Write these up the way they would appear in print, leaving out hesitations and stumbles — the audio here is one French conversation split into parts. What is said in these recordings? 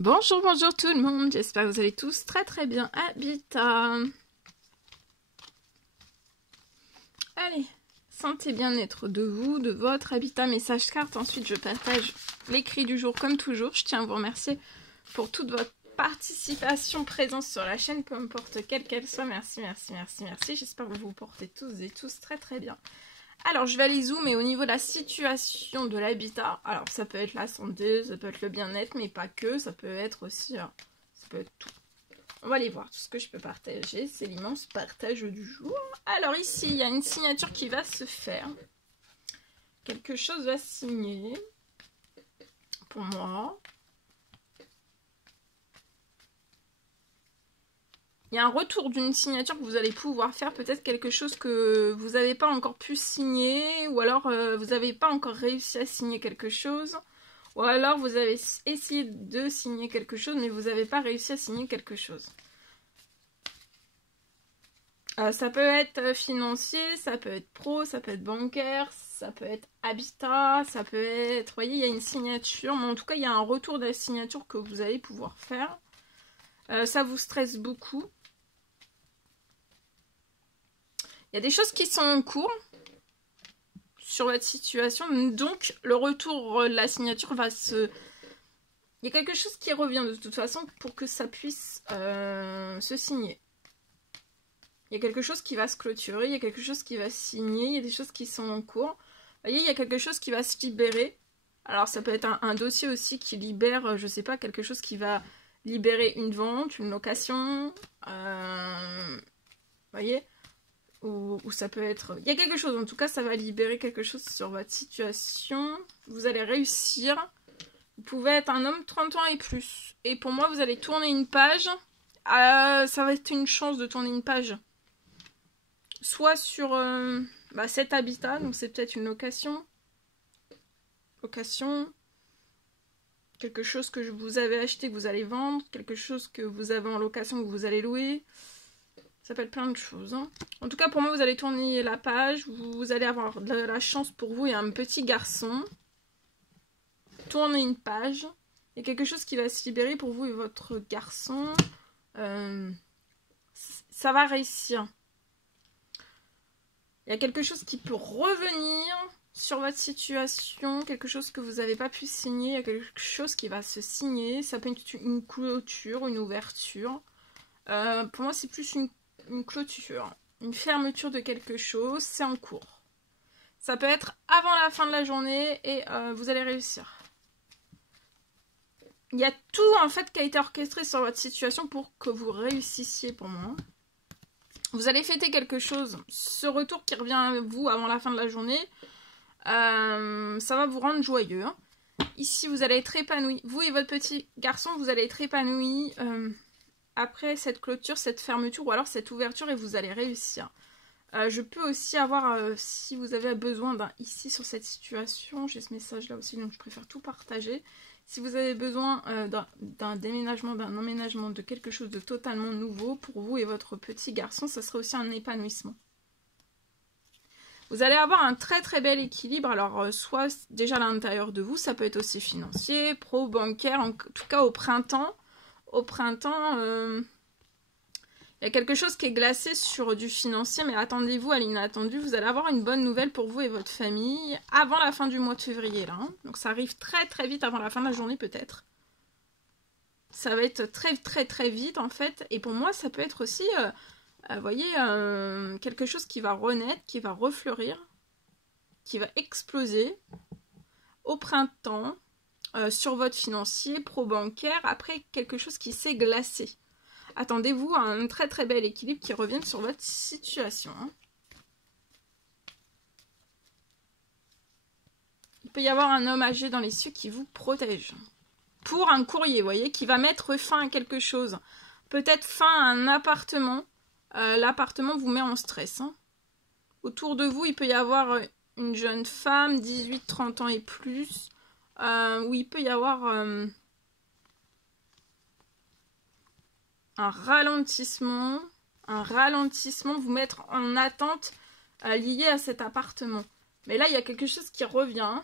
Bonjour, bonjour tout le monde, j'espère que vous allez tous très bien. Habitat. Allez, sentez bien-être de vous, de votre habitat, message carte. Ensuite, je partage l'écrit du jour comme toujours. Je tiens à vous remercier pour toute votre participation, présence sur la chaîne, peu importe quelle qu'elle soit. Merci, merci, merci, merci. J'espère que vous vous portez tous et tous très bien. Alors, je vais aller zoomer au niveau de la situation de l'habitat. Alors, ça peut être la santé, ça peut être le bien-être, mais pas que. Ça peut être aussi... ça peut être tout. On va aller voir tout ce que je peux partager. C'est l'immense partage du jour. Alors, ici, il y a une signature qui va se faire. Quelque chose va signer. Pour moi. Il y a un retour d'une signature que vous allez pouvoir faire, peut-être quelque chose que vous n'avez pas encore pu signer, ou alors vous n'avez pas encore réussi à signer quelque chose, ou alors vous avez essayé de signer quelque chose, mais vous n'avez pas réussi à signer quelque chose. Ça peut être financier, ça peut être pro, ça peut être bancaire, ça peut être habitat, ça peut être... Vous voyez, il y a une signature, mais en tout cas, il y a un retour de la signature que vous allez pouvoir faire. Ça vous stresse beaucoup. Il y a des choses qui sont en cours sur votre situation, donc le retour de la signature va se... Il y a quelque chose qui revient de toute façon pour que ça puisse se signer. Il y a quelque chose qui va se clôturer, il y a quelque chose qui va se signer, il y a des choses qui sont en cours. Vous voyez, il y a quelque chose qui va se libérer. Alors ça peut être un dossier aussi qui libère, je sais pas, quelque chose qui va libérer une vente, une location. Vous voyez ? Ou ça peut être... Il y a quelque chose, en tout cas, ça va libérer quelque chose sur votre situation. Vous allez réussir. Vous pouvez être un homme 30 ans et plus. Et pour moi, vous allez tourner une page. Ça va être une chance de tourner une page. Soit sur cet habitat, donc c'est peut-être une location. Location. Quelque chose que vous avez acheté, que vous allez vendre. Quelque chose que vous avez en location, que vous allez louer. Ça peut être plein de choses. Hein. En tout cas, pour moi, vous allez tourner la page. Vous allez avoir de la chance pour vous et un petit garçon. Tournez une page. Il y a quelque chose qui va se libérer pour vous et votre garçon. Ça va réussir. Il y a quelque chose qui peut revenir sur votre situation. Quelque chose que vous n'avez pas pu signer. Il y a quelque chose qui va se signer. Ça peut être une clôture, une ouverture. Pour moi, c'est plus une clôture, une fermeture de quelque chose, c'est en cours. Ça peut être avant la fin de la journée et vous allez réussir. Il y a tout en fait qui a été orchestré sur votre situation pour que vous réussissiez pour moi. Vous allez fêter quelque chose, ce retour qui revient à vous avant la fin de la journée, ça va vous rendre joyeux. Hein. Ici, vous allez être épanoui. Vous et votre petit garçon, vous allez être épanouis. Après cette clôture, cette fermeture ou alors cette ouverture et vous allez réussir. Je peux aussi avoir, si vous avez besoin d'un ici sur cette situation, j'ai ce message là aussi donc je préfère tout partager. Si vous avez besoin d'un déménagement, d'un emménagement, de quelque chose de totalement nouveau pour vous et votre petit garçon, ça serait aussi un épanouissement. Vous allez avoir un très bel équilibre, alors soit déjà à l'intérieur de vous, ça peut être aussi financier, pro, bancaire, en tout cas au printemps. Au printemps, il y a quelque chose qui est glacé sur du financier, mais attendez-vous à l'inattendu. Vous allez avoir une bonne nouvelle pour vous et votre famille avant la fin du mois de février. Là, hein. Donc ça arrive très vite avant la fin de la journée peut-être. Ça va être très vite en fait. Et pour moi, ça peut être aussi, vous voyez, quelque chose qui va renaître, qui va refleurir, qui va exploser au printemps. Sur votre financier, pro-bancaire, après quelque chose qui s'est glacé. Attendez-vous à un très bel équilibre qui revienne sur votre situation. Hein. Il peut y avoir un homme âgé dans les cieux qui vous protège. Pour un courrier, vous voyez, qui va mettre fin à quelque chose. Peut-être fin à un appartement. L'appartement vous met en stress. Hein. Autour de vous, il peut y avoir une jeune femme, 18-30 ans et plus, où il peut y avoir un ralentissement, vous mettre en attente lié à cet appartement. Mais là, il y a quelque chose qui revient.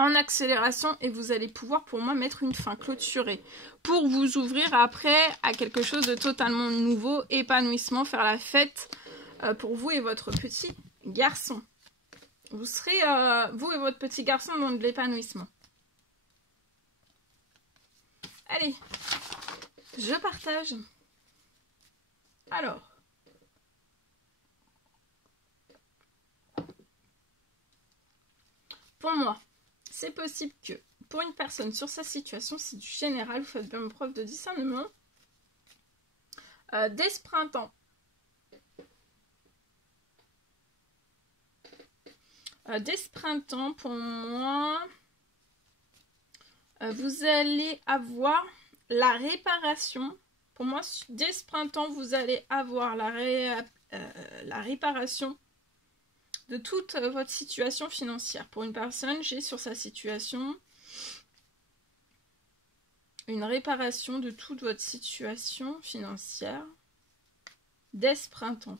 en accélération et vous allez pouvoir pour moi mettre une fin clôturée pour vous ouvrir après à quelque chose de totalement nouveau, épanouissement, faire la fête pour vous et votre petit garçon. Vous serez, vous et votre petit garçon, dans de l'épanouissement. Allez, je partage. Alors, pour moi, c'est possible que pour une personne sur sa situation, c'est du général, vous faites bien preuve de discernement. Dès ce printemps, pour moi, vous allez avoir la réparation. Pour moi, dès ce printemps, vous allez avoir la réparation de toute votre situation financière. Pour une personne, j'ai sur sa situation une réparation de toute votre situation financière dès ce printemps.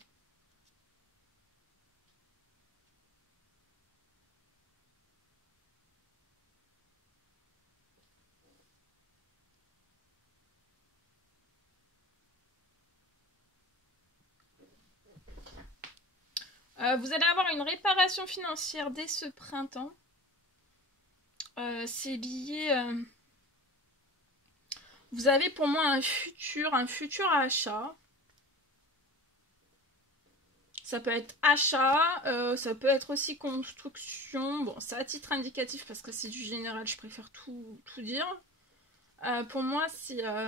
Vous allez avoir une réparation financière dès ce printemps. C'est lié... vous avez pour moi un futur achat. Ça peut être achat, ça peut être aussi construction. Bon, c'est à titre indicatif parce que c'est du général, je préfère tout dire. Pour moi,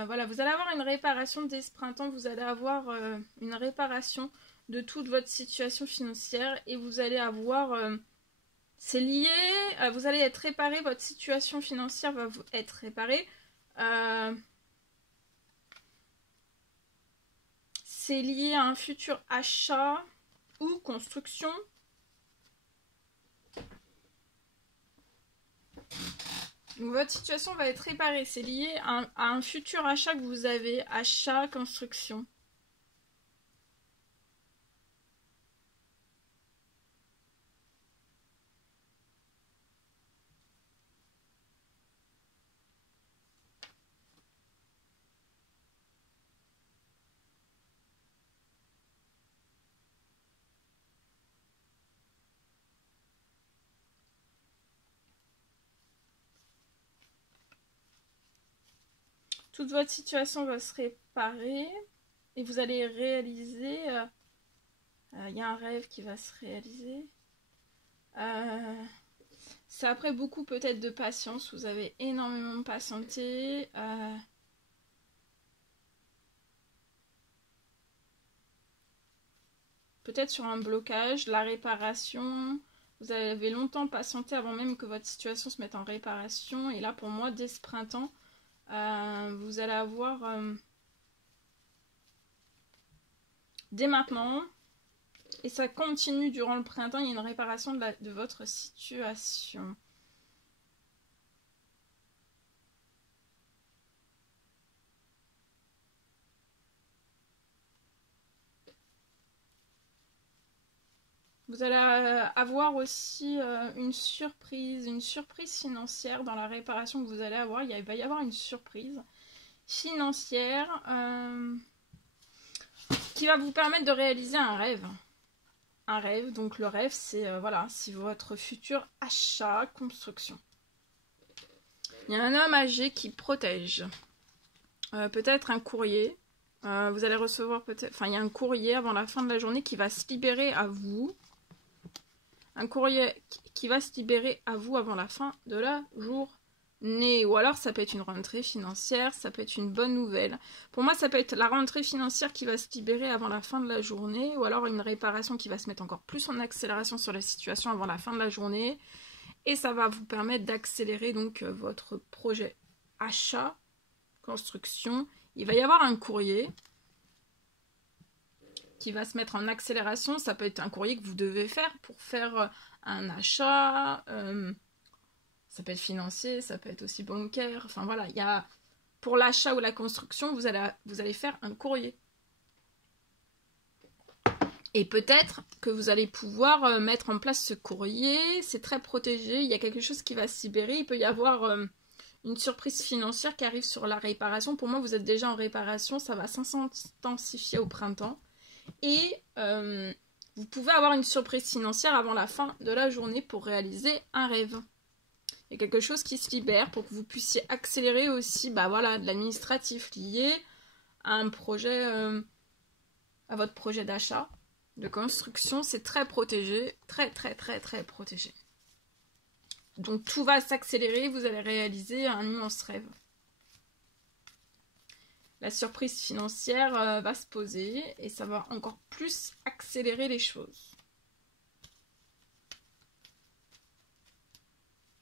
voilà, vous allez avoir une réparation dès ce printemps. Vous allez avoir une réparation de toute votre situation financière et vous allez avoir... c'est lié, vous allez être réparé, votre situation financière va être réparée. C'est lié à un futur achat ou construction. Donc, votre situation va être réparée, c'est lié à un futur achat que vous avez, achat, construction. Toute votre situation va se réparer et vous allez réaliser... il y a un rêve qui va se réaliser. C'est après beaucoup peut-être de patience. Vous avez énormément patienté. Peut-être sur un blocage, la réparation. Vous avez longtemps patienté avant même que votre situation se mette en réparation. Et là, pour moi, dès ce printemps, vous allez avoir... dès maintenant... Et ça continue durant le printemps, il y a une réparation de votre situation. Vous allez avoir aussi une surprise financière dans la réparation que vous allez avoir. Il va y avoir une surprise financière qui va vous permettre de réaliser un rêve. Un rêve, donc le rêve, c'est voilà, c'est votre futur achat, construction. Il y a un homme âgé qui protège. Peut-être un courrier. Vous allez recevoir peut-être... Enfin, il y a un courrier avant la fin de la journée qui va se libérer à vous. Un courrier qui va se libérer à vous avant la fin de la journée. Ou alors, ça peut être une rentrée financière, ça peut être une bonne nouvelle. Pour moi, ça peut être la rentrée financière qui va se libérer avant la fin de la journée. Ou alors une réparation qui va se mettre encore plus en accélération sur la situation avant la fin de la journée. Et ça va vous permettre d'accélérer donc votre projet achat, construction. Il va y avoir un courrier qui va se mettre en accélération. Ça peut être un courrier que vous devez faire pour faire un achat. Ça peut être financier, ça peut être aussi bancaire. Enfin voilà, il y a pour l'achat ou la construction, vous allez faire un courrier. Et peut-être que vous allez pouvoir mettre en place ce courrier. C'est très protégé. Il y a quelque chose qui va se libérer. Il peut y avoir une surprise financière qui arrive sur la réparation. Pour moi, vous êtes déjà en réparation. Ça va s'intensifier au printemps. Et vous pouvez avoir une surprise financière avant la fin de la journée pour réaliser un rêve. Il y a quelque chose qui se libère pour que vous puissiez accélérer aussi de l'administratif lié à un projet, à votre projet d'achat, de construction. C'est très protégé, très protégé. Donc tout va s'accélérer, vous allez réaliser un immense rêve. La surprise financière va se poser et ça va encore plus accélérer les choses.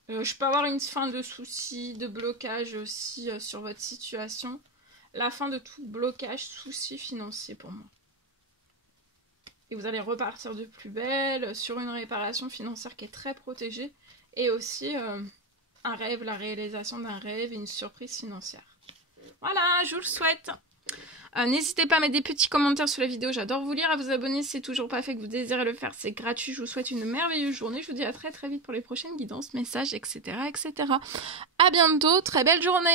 Je peux avoir une fin de souci, de blocage aussi sur votre situation. La fin de tout blocage, souci financier pour moi. Et vous allez repartir de plus belle sur une réparation financière qui est très protégée. Et aussi un rêve, la réalisation d'un rêve et une surprise financière. Voilà, je vous le souhaite. N'hésitez pas à mettre des petits commentaires sous la vidéo, j'adore vous lire, à vous abonner si c'est toujours pas fait, que vous désirez le faire, c'est gratuit. Je vous souhaite une merveilleuse journée, je vous dis à très vite pour les prochaines guidances, messages, etc. etc. À bientôt, très belle journée.